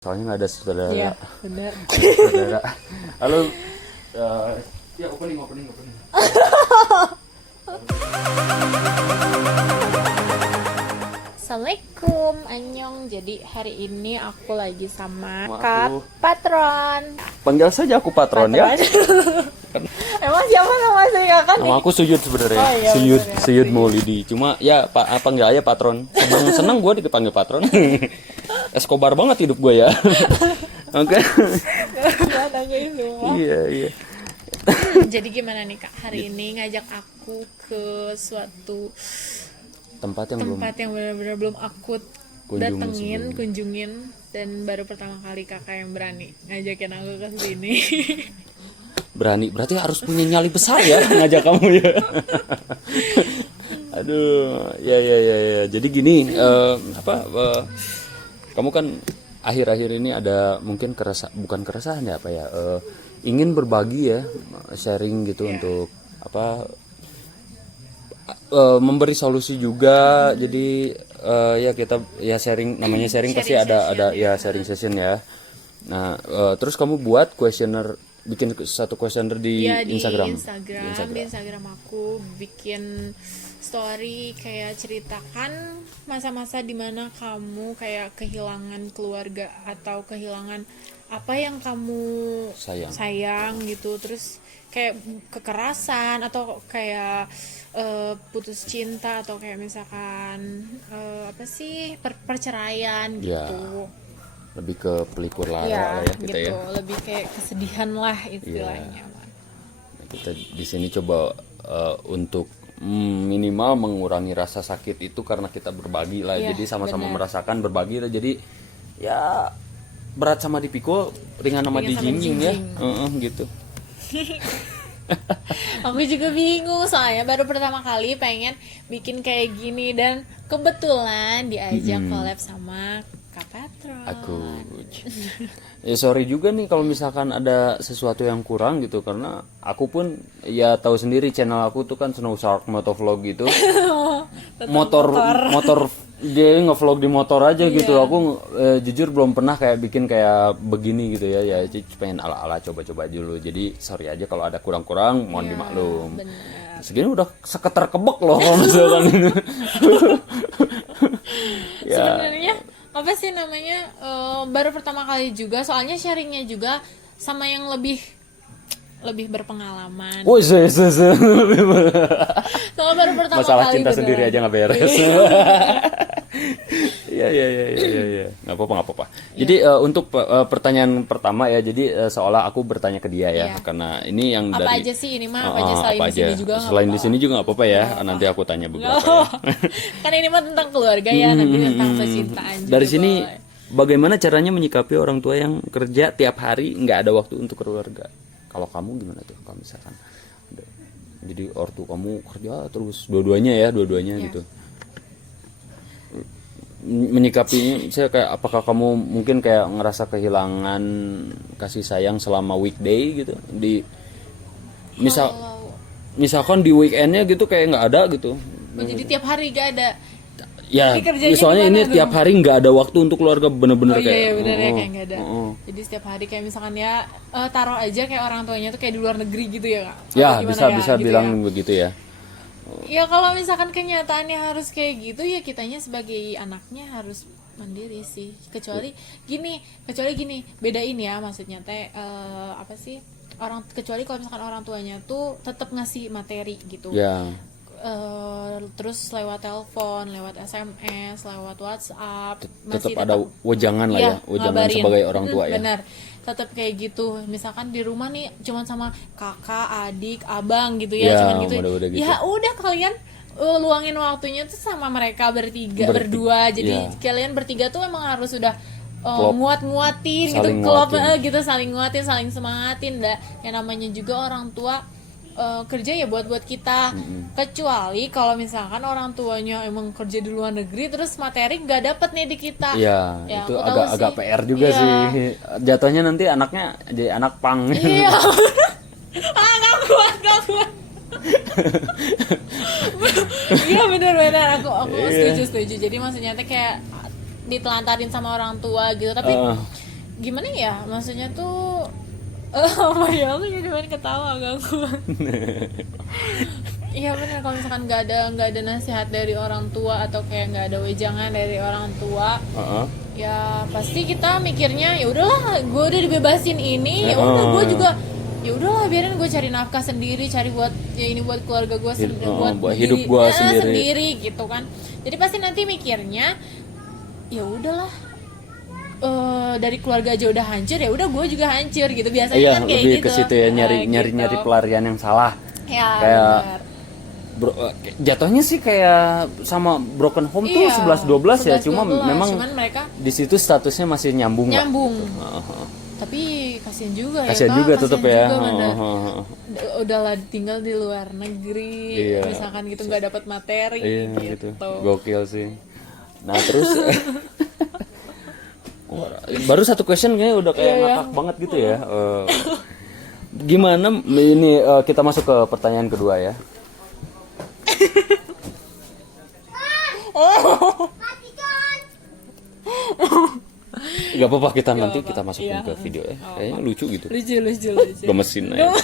Soalnya nggak ada saudara. Iya, benar. Saudara. Halo. Ya opening. Assalamualaikum, Annyeong. Jadi hari ini aku lagi sama Kak Aku. Patron. Panggil saja aku patron ya. Emang siapa nama asli kakak nih? Nama aku Suyud sebenarnya. Oh, iya, Suyud, bener ya. Suyud Maulidi. Cuma ya panggil aja patron. Seneng gue dipanggil patron. Escobar banget hidup gue ya. Oke. Gak ada kayak semua. Iya. Jadi gimana nih Kak? Hari ini ngajak aku ke suatu Tempat yang belum tempat yang benar-benar belum aku Kunjungi datengin, sebelumnya. kunjungin, dan baru pertama kali kakak yang berani ngajakin aku ke sini. berani. Berarti harus punya nyali besar ya ngajak kamu ya. Aduh, ya. Jadi gini, kamu kan akhir-akhir ini ada mungkin bukan keresahan ya apa ya, ingin berbagi ya, sharing gitu untuk memberi solusi juga. Jadi ya kita ya sharing, namanya sharing pasti ada ya sharing session ya. Nah, terus kamu buat kuesioner, bikin satu kuesioner di Ya, di Instagram. Instagram aku bikin story kayak ceritakan masa-masa dimana kamu kayak kehilangan keluarga atau kehilangan apa yang kamu sayang gitu, terus kayak kekerasan atau kayak putus cinta atau kayak misalkan perceraian gitu. Lebih ke pelipur lara Ya, lah ya kita gitu. ya. Lebih kayak kesedihan lah istilahnya. Nah, kita di sini coba untuk minimal mengurangi rasa sakit itu karena kita berbagi lah. Iya, Jadi sama-sama benar. merasakan, berbagi lah. Jadi ya berat sama dipikul, ringan sama dijinjing ya. Gitu. Aku juga bingung soalnya baru pertama kali pengen bikin kayak gini dan kebetulan diajak collab sama Kak Patron. Aku ya sorry juga nih kalau misalkan ada sesuatu yang kurang gitu, karena aku pun ya tahu sendiri channel aku tuh kan Snow Shark Motovlog gitu. motor dia ngevlog di motor aja gitu. Aku jujur belum pernah kayak bikin kayak begini gitu ya. Ya pengen ala-ala coba-coba dulu. Jadi sorry aja kalau ada kurang-kurang, mohon dimaklum. Bener. Segini udah seketer kebek loh kalau misalkan. Sebenarnya apa sih namanya, baru pertama kali juga, soalnya sharingnya juga sama yang lebih berpengalaman. Woi, Soalnya baru pertama masalah kali cinta beneran. sendiri aja nggak beres. Iya. Nggak apa-apa. Jadi untuk pertanyaan pertama ya, jadi seolah aku bertanya ke dia ya, karena ini yang Apa dari aja sih ini mah, apa aja selain di sini juga nggak selain di apa-apa. sini juga nggak apa-apa ya. Nanti aku tanya beberapa ya. Kan ini mah tentang keluarga ya, nanti tentang percintaan juga. Dari sini boleh. bagaimana caranya menyikapi orang tua yang kerja tiap hari nggak ada waktu untuk keluarga? Kalau kamu gimana tuh? Kalau misalkan jadi ortu kamu kerja terus dua-duanya gitu. Menyikapinya saya kayak, apakah kamu mungkin kayak ngerasa kehilangan kasih sayang selama weekday gitu, di misalkan di weekendnya gitu kayak nggak ada gitu. Jadi tiap hari gak ada. Ya, Tapi kerjanya soalnya ini gimana tiap hari nggak ada waktu untuk keluarga, bener-bener Oh kayak. iya bener ya, kayak nggak ada. Jadi setiap hari kayak misalkan ya taruh aja kayak orang tuanya tuh kayak di luar negeri gitu ya Kak. Ya, Atau gimana bisa gitu bilang ya. begitu ya. Ya kalau misalkan kenyataannya harus kayak gitu ya kitanya sebagai anaknya harus mandiri sih. Kecuali gini, bedain ya, maksudnya teh kecuali kalau misalkan orang tuanya tuh tetap ngasih materi gitu. Ya. Terus lewat telepon, lewat SMS, lewat WhatsApp, Tetap ada wejangan lah ya, wejangan ngabarin. sebagai orang tua ya. Benar, tetap kayak gitu. Misalkan di rumah nih cuman sama kakak, adik, abang gitu ya, Ya, cuman gitu. udah gitu. Ya udah kalian luangin waktunya tuh sama mereka berdua. Jadi kalian bertiga tuh memang harus udah nguat-nguatin gitu, saling nguatin, saling semangatin. Yang namanya juga orang tua kerja ya buat kita. Kecuali kalau misalkan orang tuanya emang kerja di luar negeri terus materi nggak dapet nih di kita. Ya, itu aku tahu agak sih. PR juga Iya. sih. Jatuhnya nanti anaknya jadi anak pang. Iya. Gak kuat. Iya benar aku setuju. Jadi maksudnya teh kayak ditelantarin sama orang tua gitu. Tapi gimana ya, maksudnya tuh apa ya, aku jadi pengen ketawa gangguan. Iya benar, kalau misalkan nggak ada nasihat dari orang tua atau kayak nggak ada wejangan dari orang tua, ya pasti kita mikirnya ya udahlah, gue udah dibebasin ini, ya udah gue juga ya udahlah biarin gue cari nafkah sendiri, cari buat ya ini buat keluarga gue sendiri, buat hidup gue sendiri gitu kan. Jadi pasti nanti mikirnya ya udahlah, dari keluarga aja udah hancur, ya udah gue juga hancur gitu biasanya. Kan kayak lebih gitu. ke situ ya, nyari pelarian yang salah. Ya, kayak benar. Jatuhnya sih kayak sama broken home tuh 11-12 ya, cuma memang mereka di situ statusnya masih nyambung lah. Tapi kasihan juga kasihan juga tetap ya. Udahlah tinggal di luar negeri, misalkan gitu nggak dapat materi gitu. Gokil sih. Nah terus baru satu question kayaknya udah kayak ngakak banget gitu ya. Gimana ini, kita masuk ke pertanyaan kedua ya. Gak apa-apa, kita nanti kita masukin ke video ya. Kayaknya lucu gitu. Lucu. Gemesin aja.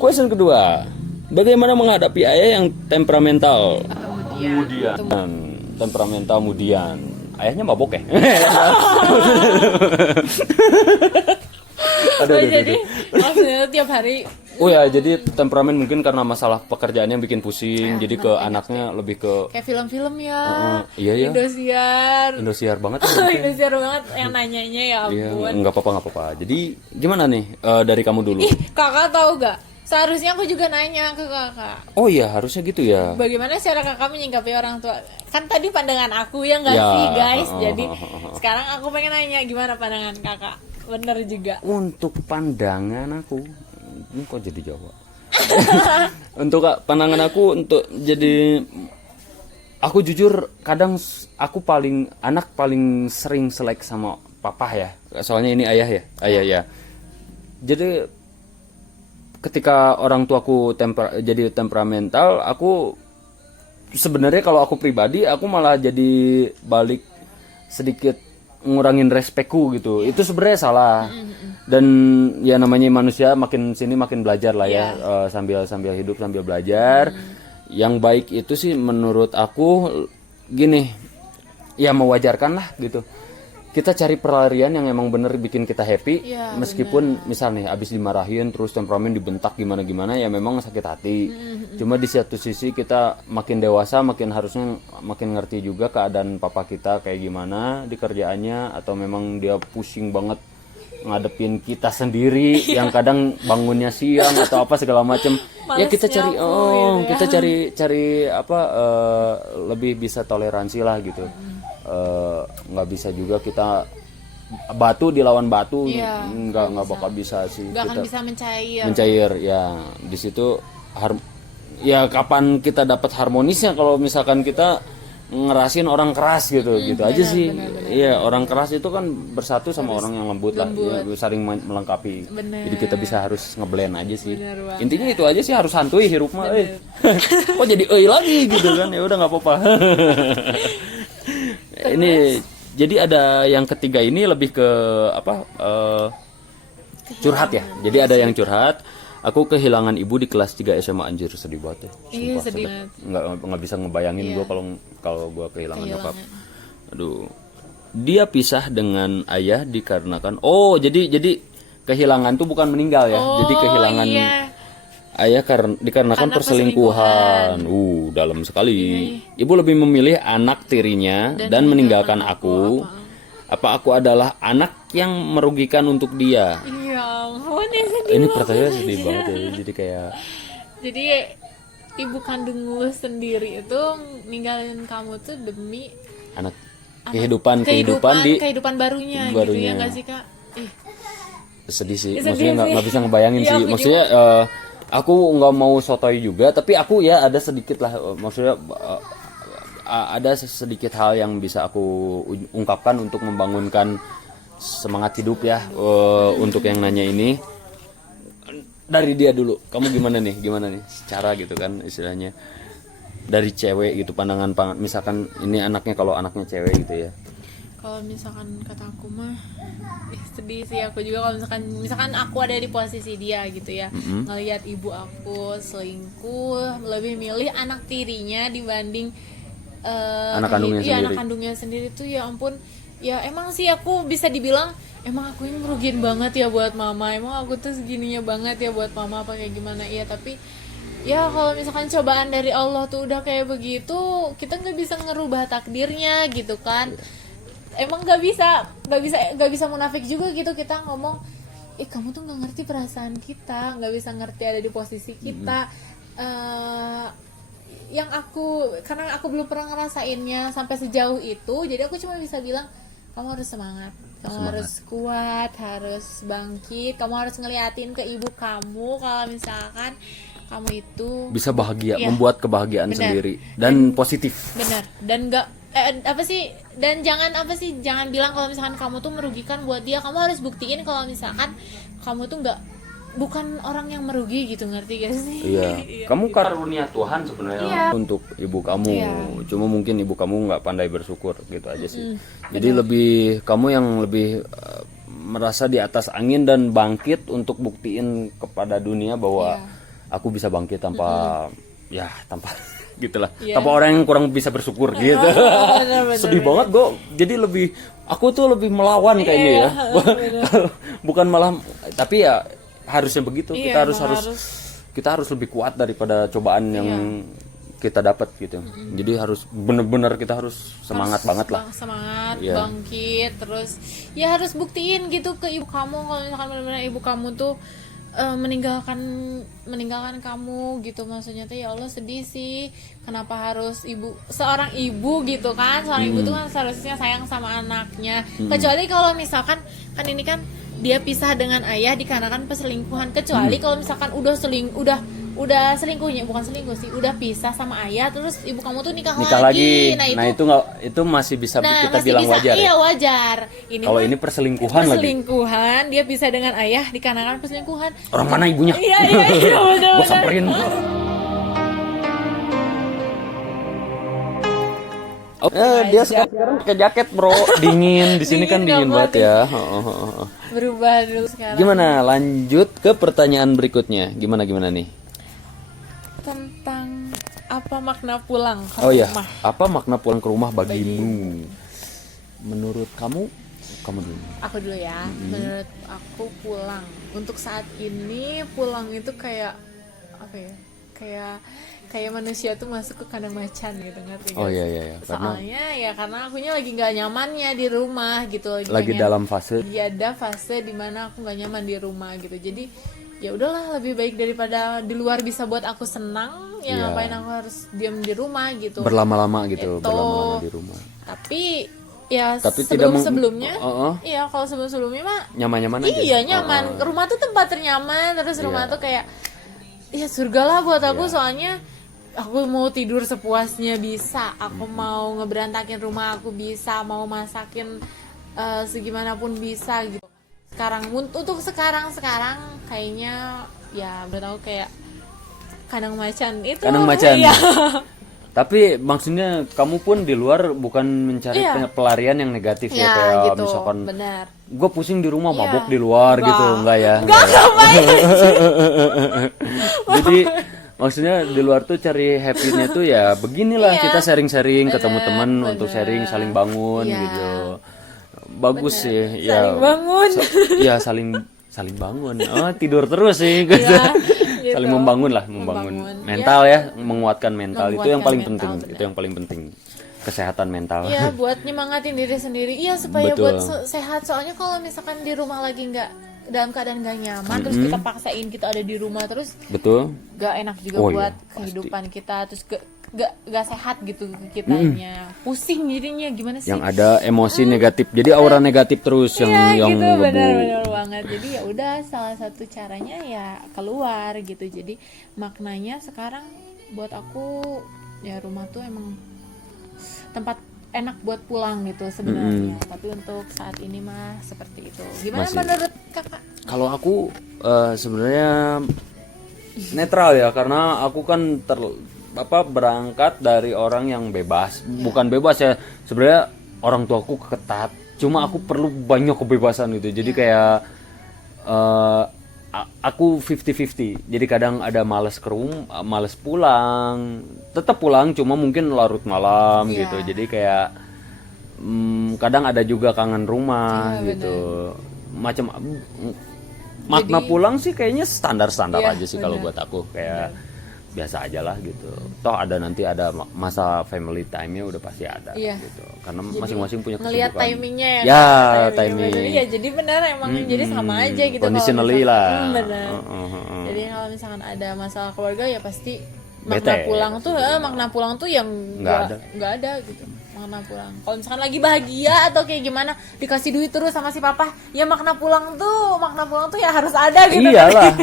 Question kedua. Bagaimana menghadapi ayah yang temperamental? Temperamental kemudian. Ayahnya mabok ya? Jadi maksudnya tiap hari. Oh ya, jadi temperamen mungkin karena masalah pekerjaannya bikin pusing, jadi ke anaknya lebih ke kayak film-film ya. Iya. Indosiar banget ya. Indosiar banget yang nanyanya, ya ampun. Iya, nggak apa-apa. Jadi gimana nih, dari kamu dulu? Kakak tahu gak? Seharusnya aku juga nanya ke kakak. Oh iya, harusnya gitu ya. Bagaimana cara kakak menyikapi orang tua? Kan tadi pandangan aku ya nggak sih guys. Jadi sekarang aku pengen nanya gimana pandangan kakak. Bener juga. Untuk pandangan aku, ini kok jadi Jawa. Untuk pandangan aku, untuk jadi, aku jujur kadang aku anak paling sering selek sama papa ya. Soalnya ini ayah ya. Jadi ketika orang tuaku jadi temperamental, aku sebenarnya kalau aku pribadi, aku malah jadi balik sedikit ngurangin respekku gitu. Itu sebenarnya salah. Dan ya namanya manusia, makin sini makin belajar lah ya. Sambil hidup sambil belajar. Yang baik itu sih menurut aku gini, ya mewajarkan lah gitu. Kita cari pelarian yang emang bener bikin kita happy, meskipun misal nih abis dimarahin terus temperamen dibentak gimana ya memang sakit hati. Cuma di satu sisi kita makin dewasa, harusnya makin ngerti juga keadaan papa kita kayak gimana di kerjaannya, atau memang dia pusing banget ngadepin kita sendiri yang kadang bangunnya siang atau apa segala macem. Ya kita cari kita cari apa, lebih bisa toleransi lah gitu. Nggak bisa juga kita batu dilawan batu, nggak bakal bisa sih. Nggak akan bisa mencair ya. Di situ ya kapan kita dapat harmonisnya kalau misalkan kita ngerasin orang keras gitu aja sih. Iya, orang keras itu kan bersatu sama orang yang lembut. Lah ya, saling melengkapi. Jadi kita bisa harus ngeblend aja sih. Intinya itu aja sih, harus santuy hirup mah. Kok jadi lagi gitu kan, ya udah nggak apa-apa. Ini jadi ada yang ketiga ini lebih ke apa, curhat ya. Jadi ada yang curhat, aku kehilangan ibu di kelas 3 SMA. Anjir, sedih banget ya. Iya, sedih banget. Nggak bisa ngebayangin gue kalau gue kehilangan nyokap. Aduh. Dia pisah dengan ayah dikarenakan jadi kehilangan tuh bukan meninggal ya. Jadi kehilangan ayah dikarenakan perselingkuhan. Dalam sekali. Ibu lebih memilih anak tirinya dan meninggalkan aku. Apa aku adalah anak yang merugikan untuk dia? Iya ampun, ini pertanyaan sedih banget ya. Jadi ibu kandung lu sendiri itu ninggalin kamu tuh demi kehidupan barunya gitu ya nggak sih kak? Sedih sih, maksudnya nggak bisa ngebayangin sih. Maksudnya aku nggak mau sotoy juga, tapi aku ya ada sedikit lah, maksudnya ada sedikit hal yang bisa aku ungkapkan untuk membangunkan semangat hidup ya. Untuk yang nanya ini, dari dia dulu, kamu gimana nih secara gitu kan istilahnya, dari cewek gitu, pandangan misalkan ini anaknya, kalau anaknya cewek gitu ya. Kalau misalkan kata aku mah sedih sih aku juga kalau misalkan aku ada di posisi dia gitu ya, ngelihat ibu aku selingkuh, lebih milih anak tirinya dibanding anak kandungnya sendiri. anak kandungnya sendiri tuh ya ampun. Ya emang sih aku bisa dibilang emang aku ini merugiin banget ya buat mama, emang aku tuh segininya banget ya buat mama apa kayak gimana ya. Tapi ya kalau misalkan cobaan dari Allah tuh udah kayak begitu, kita nggak bisa ngerubah takdirnya gitu kan. Emang nggak bisa munafik juga gitu kita ngomong, kamu tuh nggak ngerti perasaan kita, nggak bisa ngerti ada di posisi kita. Karena aku belum pernah ngerasainnya sampai sejauh itu, jadi aku cuma bisa bilang kamu harus semangat, harus kuat, harus bangkit, kamu harus ngeliatin ke ibu kamu kalau misalkan kamu itu bisa bahagia, membuat kebahagiaan sendiri dan positif. Benar. Dan jangan bilang kalau misalkan kamu tuh merugikan buat dia. Kamu harus buktiin kalau misalkan kamu tuh bukan orang yang merugi gitu, ngerti gak sih? Iya. Kamu karunia Tuhan sebenarnya untuk ibu kamu. Cuma mungkin ibu kamu nggak pandai bersyukur gitu aja sih. Jadi kamu yang lebih merasa di atas angin dan bangkit untuk buktiin kepada dunia bahwa aku bisa bangkit tanpa gitulah, tanpa orang yang kurang bisa bersyukur gitu. Bener, sedih banget gue. Jadi aku tuh lebih melawan kayaknya ya. Bukan malah, tapi ya harusnya begitu. Kita harus lebih kuat daripada cobaan yang kita dapat gitu. Jadi harus benar-benar kita harus semangat banget lah. Semangat, bangkit, terus ya harus buktiin gitu ke ibu kamu kalau misalkan benar-benar ibu kamu tuh meninggalkan kamu gitu. Maksudnya tuh ya Allah sedih sih, kenapa harus seorang ibu gitu kan, seorang ibu tuh kan seharusnya sayang sama anaknya. Kecuali kalau misalkan kan ini kan dia pisah dengan ayah dikarenakan perselingkuhan. Kecuali kalau misalkan udah selingkuhnya, bukan selingkuh sih, udah pisah sama ayah terus ibu kamu tuh nikah lagi. Nah itu masih bisa kita bilang wajar. Iya, wajar. Kalau ini perselingkuhan lagi. Dia pisah dengan ayah dikarenakan perselingkuhan. Orang mana ibunya? Iya benar. Gua samperin. Dia sekarang pakai jaket, bro. Dingin di sini kan dingin banget ya. Berubah dulu sekarang. Gimana? Lanjut ke pertanyaan berikutnya. Gimana nih? Tentang apa makna pulang ke rumah. Apa makna pulang ke rumah bagimu? Menurut kamu dulu. Aku dulu ya. Menurut aku pulang untuk saat ini, pulang itu kayak apa ya? Kayak manusia tuh masuk ke kandang macan gitu, ngerti gak? Iya. Soalnya karena akunya lagi nggak nyamannya di rumah gitu. Lagi dalam fase. Ada fase dimana aku nggak nyaman di rumah gitu. Jadi ya udahlah, lebih baik daripada di luar bisa buat aku senang, ngapain aku harus diam di rumah gitu. Berlama-lama gitu, berlama-lama di rumah. Tapi sebelumnya kalau sebelumnya mah nyaman-nyaman aja. Iya, nyaman. Rumah tuh tempat ternyaman, terus rumah tuh kayak surga lah buat aku. Soalnya aku mau tidur sepuasnya bisa, aku mau ngeberantakin rumah aku bisa, mau masakin segimanapun bisa gitu. Untuk sekarang kayaknya bertau kayak kandang macan itu. Kandang macan. Tapi maksudnya kamu pun di luar bukan mencari pelarian yang negatif kayak gitu, misalkan gue pusing di rumah, mabok di luar gitu, enggak ya? Enggak. Jadi maksudnya di luar tuh cari happy-nya tuh ya beginilah, kita sharing-sharing, ketemu teman untuk sharing, saling bangun gitu. Bagus sih saling bangun. Saling bangun. Tidur terus sih gitu. Saling membangun mental menguatkan mental. Itu yang paling penting. Itu yang paling penting, kesehatan mental. Iya, buat nyemangatin diri sendiri. Iya, supaya buat sehat. Soalnya kalau misalkan di rumah lagi dalam keadaan gak nyaman, terus kita paksain kita ada di rumah terus, gak enak juga buat kehidupan kita. Terus gak sehat gitu kitanya, pusing jadinya, gimana sih? Yang ada emosi negatif, jadi aura negatif terus yang gitu, benar banget. Jadi ya udah, salah satu caranya keluar gitu. Jadi maknanya sekarang buat aku rumah tuh emang tempat enak buat pulang gitu sebenarnya. Tapi untuk saat ini mah seperti itu. Gimana menurut kakak? Kalau aku sebenarnya netral ya, karena aku kan berangkat dari orang yang bebas. Bukan bebas ya, sebenarnya orang tuaku ketat, cuma aku perlu banyak kebebasan gitu. Jadi kayak aku 50-50. Jadi kadang ada males males pulang, tetap pulang cuma mungkin larut malam gitu. Jadi kayak kadang ada juga kangen rumah gitu. Macam makna pulang sih kayaknya standar-standar aja sih kalau buat aku, kayak biasa aja lah gitu. Toh nanti ada masa family time-nya udah pasti ada gitu. Karena masing-masing punya kesibukan. Ngelihat timingnya ya. Ya, timing. Iya, jadi benar emang jadi sama aja gitu. Conditionally lah. Benar. Jadi kalau misalkan ada masalah keluarga ya pasti makna pulang tuh makna pulang tuh yang nggak ada gitu. Makna pulang. Kalau misalkan lagi bahagia atau kayak gimana dikasih duit terus sama si papa, ya makna pulang tuh ya harus ada gitu. Iyalah.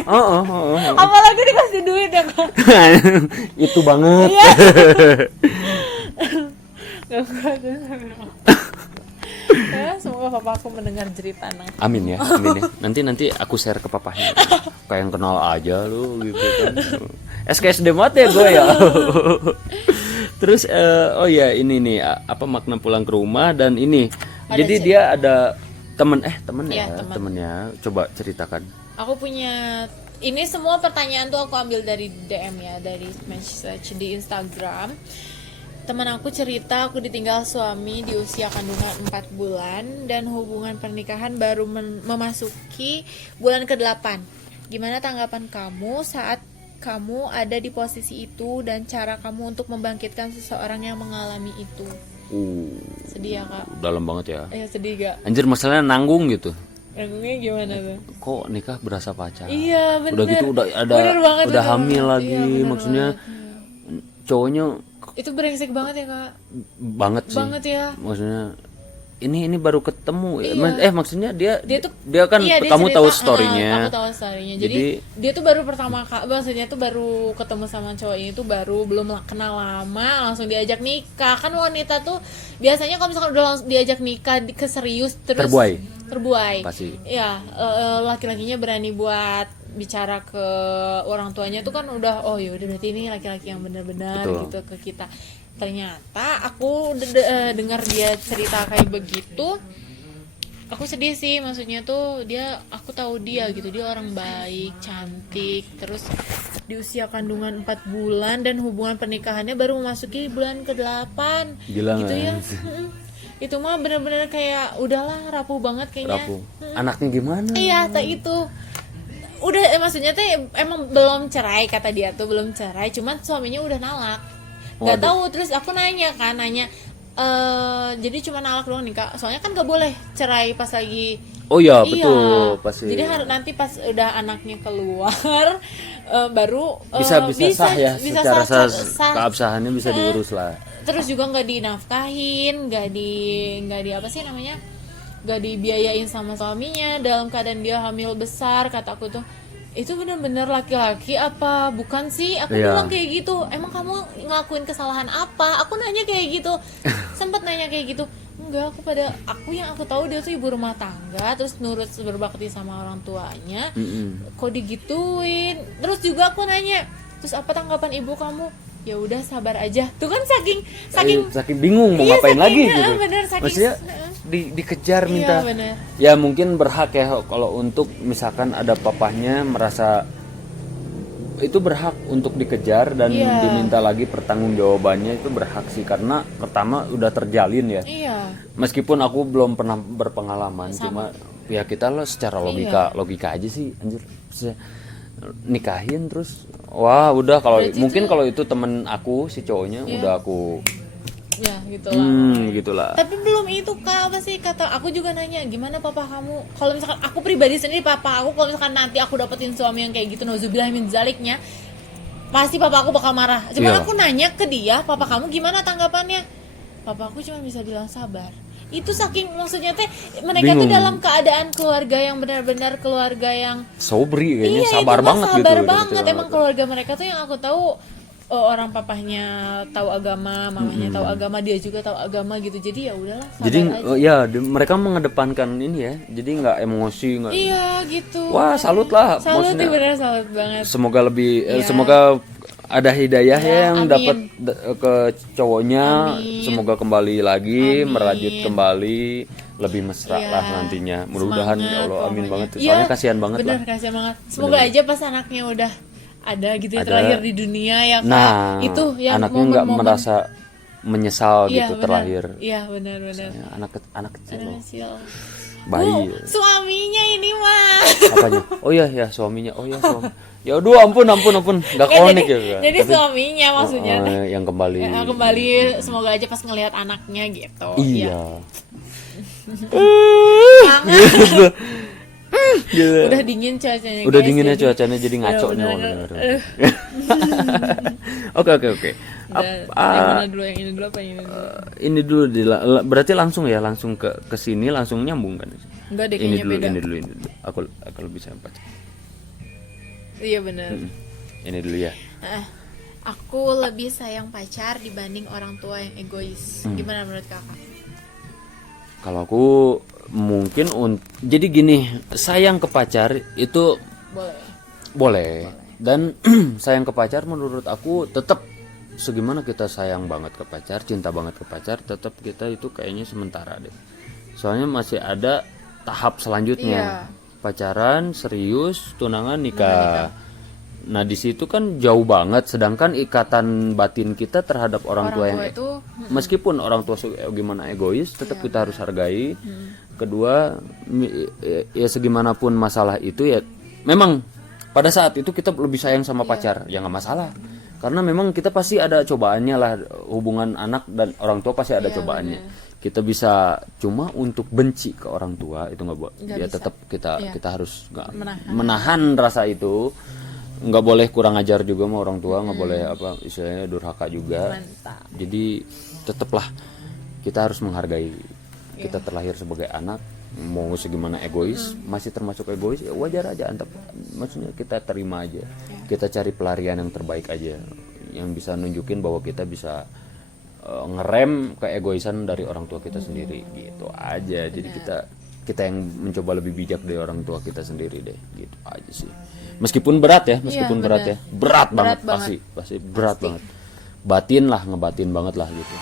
Apalagi dikasih duit ya kan. Itu banget. Iya. Gak kuat. Ya, semoga papaku mendengar cerita nang. Amin ya. Nanti aku share ke papahnya. Kayak yang kenal aja lu gitu kan. SKSD banget ya gue ya. Terus oh ya ini nih apa makna pulang ke rumah dan ini. Jadi dia ada temennya. Coba ceritakan. Aku punya ini semua pertanyaan tuh aku ambil dari DM ya, dari message di Instagram. Teman aku cerita aku ditinggal suami di usia kandungan 4 bulan dan hubungan pernikahan baru memasuki bulan ke-8. Gimana tanggapan kamu saat kamu ada di posisi itu dan cara kamu untuk membangkitkan seseorang yang mengalami itu? Sedih ya kak? Dalam banget ya. Iya sedih gak? Anjir masalahnya nanggung gitu. Nanggungnya gimana tuh? Kok nikah berasa pacar? Iya bener. Udah gitu udah hamil lagi, maksudnya cowoknya itu brengsek banget ya kak? Banget sih. Banget ya. Maksudnya ini baru ketemu. Maksudnya dia kan kamu cerita, tahu story-nya. Aku tahu story-nya. Jadi dia tuh baru pertama kali, maksudnya tuh baru ketemu sama cowok ini tuh baru belum kenal lama langsung diajak nikah. Kan wanita tuh biasanya kalau misalkan udah langsung diajak nikah ke serius terus terbuai. Pasti. Ya, laki-lakinya berani buat bicara ke orang tuanya tuh kan udah berarti ini laki-laki yang benar-benar gitu ke kita. Ternyata aku dengar dia cerita kayak begitu, aku sedih sih. Maksudnya tuh aku tahu dia gitu, dia orang baik, cantik, terus di usia kandungan 4 bulan dan hubungan pernikahannya baru memasuki bulan ke-8. Gila gitu ya. Itu mah benar-benar kayak udahlah rapuh banget kayaknya. Anaknya gimana? Iya, itu udah maksudnya tuh emang belum cerai, kata dia tuh belum cerai, cuman suaminya udah nalak. Nggak tahu, terus aku nanya jadi cuma nalak doang nih kak, soalnya kan nggak boleh cerai pas lagi. Betul pasti. Jadi nanti pas udah anaknya keluar baru bisa sah ya, secara keabsahannya bisa diurus lah. Terus juga nggak dinafkahin, nggak di apa sih namanya, nggak dibiayain sama suaminya dalam keadaan dia hamil besar. Kataku tuh itu benar-benar laki-laki apa bukan sih? Aku bilang kayak gitu. Emang kamu ngelakuin kesalahan apa? Aku nanya kayak gitu. Sempat nanya kayak gitu. Enggak, yang aku tahu dia tuh ibu rumah tangga, terus nurut berbakti sama orang tuanya. Kok digituin? Terus juga aku nanya, terus apa tanggapan ibu kamu? Ya udah sabar aja. Tuh kan saking bingung mau ngapain lagi gitu. Bener, maksudnya dikejar minta. Ya mungkin berhak ya kalau untuk misalkan ada papahnya merasa itu berhak untuk dikejar dan diminta lagi pertanggungjawabannya, itu berhak sih, karena pertama udah terjalin ya. Meskipun aku belum pernah berpengalaman, cuma ya kita lo secara logika aja sih anjir. Nikahin terus udah kalau mungkin kalau itu temen aku si cowoknya udah aku gitulah. Tapi belum itu kak, apa sih kata aku juga nanya gimana papa kamu. Kalau misalkan aku pribadi sendiri, papa aku kalau misalkan nanti aku dapetin suami yang kayak gitu, nauzubillah min zaliknya, pasti papa aku bakal marah. Cuman aku nanya ke dia, papa kamu gimana tanggapannya? Papa aku cuma bisa bilang sabar. Itu saking maksudnya teh mereka tuh dalam keadaan keluarga yang benar-benar keluarga yang sobri kayaknya, sabar banget emang keluarga mereka tuh yang aku tahu orang papahnya tahu agama, mamanya tahu agama, dia juga tahu agama gitu. Jadi ya udahlah sabar jadi aja. Mereka mengedepankan ini ya, jadi nggak emosi nggak. Iya gitu. Salut lah, salut maksudnya bener, salut banget. Semoga semoga ada hidayah Ya, yang amin. dapat ke cowoknya, Amin. semoga kembali lagi, Amin. merajut kembali, lebih mesra Iya. lah nantinya. Mudah-mudahan ya Allah, Semangat amin pokoknya. banget. Iya, Soalnya kasihan banget bener, lah. kasihan banget. Semoga aja pas anaknya udah ada gitu ya, Ada. terlahir di dunia ya Kak. Nah, Itu yang anaknya nggak momen-momen. merasa menyesal Iya, gitu benar. terlahir. Iya, benar-benar. Ya, anak kecil loh. Kecil. Bayi. Suaminya ini mah. Apanya? Oh iya ya suaminya. Oh iya suami. Ya aduh ampun. Nggak Ya, konek jadi, ya. jadi suaminya maksudnya. Yang kembali. Ya, kembali semoga aja pas ngelihat anaknya gitu. Iya. Kangen. Gitu. Udah dingin cuacanya. Udah guys, dinginnya jadi- cuacanya jadi ngaco nih. bener-bener. Oke. Udah, yang mana dulu, yang ini dulu apa yang ini dulu? Ini dulu berarti langsung ke sini langsung nyambung kan? Enggak deh, Ini kayaknya dulu, beda. ini dulu. Aku lebih sempat. Iya benar. Ini dulu ya. Aku lebih sayang pacar dibanding orang tua yang egois. Gimana menurut kakak? Kalau aku mungkin jadi gini, sayang ke pacar itu boleh. Dan sayang ke pacar menurut aku tetap segimana kita sayang banget ke pacar, cinta banget ke pacar, tetap kita itu kayaknya sementara deh. Soalnya masih ada tahap selanjutnya. Pacaran, serius, tunangan, nikah. Nah, di situ kan jauh banget, sedangkan ikatan batin kita terhadap orang tua yang itu meskipun orang tua gimana egois, tetap kita harus hargai. Kedua, ya segimanapun masalah itu ya memang pada saat itu kita lebih sayang sama pacar, ya nggak masalah. Karena memang kita pasti ada cobaannya lah, hubungan anak dan orang tua pasti ada cobaannya. Kita bisa cuma untuk benci ke orang tua itu nggak boleh. Ya bisa. tetap kita harus Menahan. rasa itu. Nggak boleh kurang ajar juga sama orang tua, nggak boleh apa istilahnya durhaka juga. Mantap. Jadi tetaplah kita harus menghargai kita terlahir sebagai anak, mau segimana egois, masih termasuk egois ya wajar aja, maksudnya kita terima aja, kita cari pelarian yang terbaik aja, yang bisa nunjukin bahwa kita bisa ngerem keegoisan dari orang tua kita sendiri, gitu aja. Jadi kita yang mencoba lebih bijak dari orang tua kita sendiri deh, gitu aja sih. Meskipun berat ya, berat banget, pasti berat banget, batin lah, ngebatin banget lah gitu.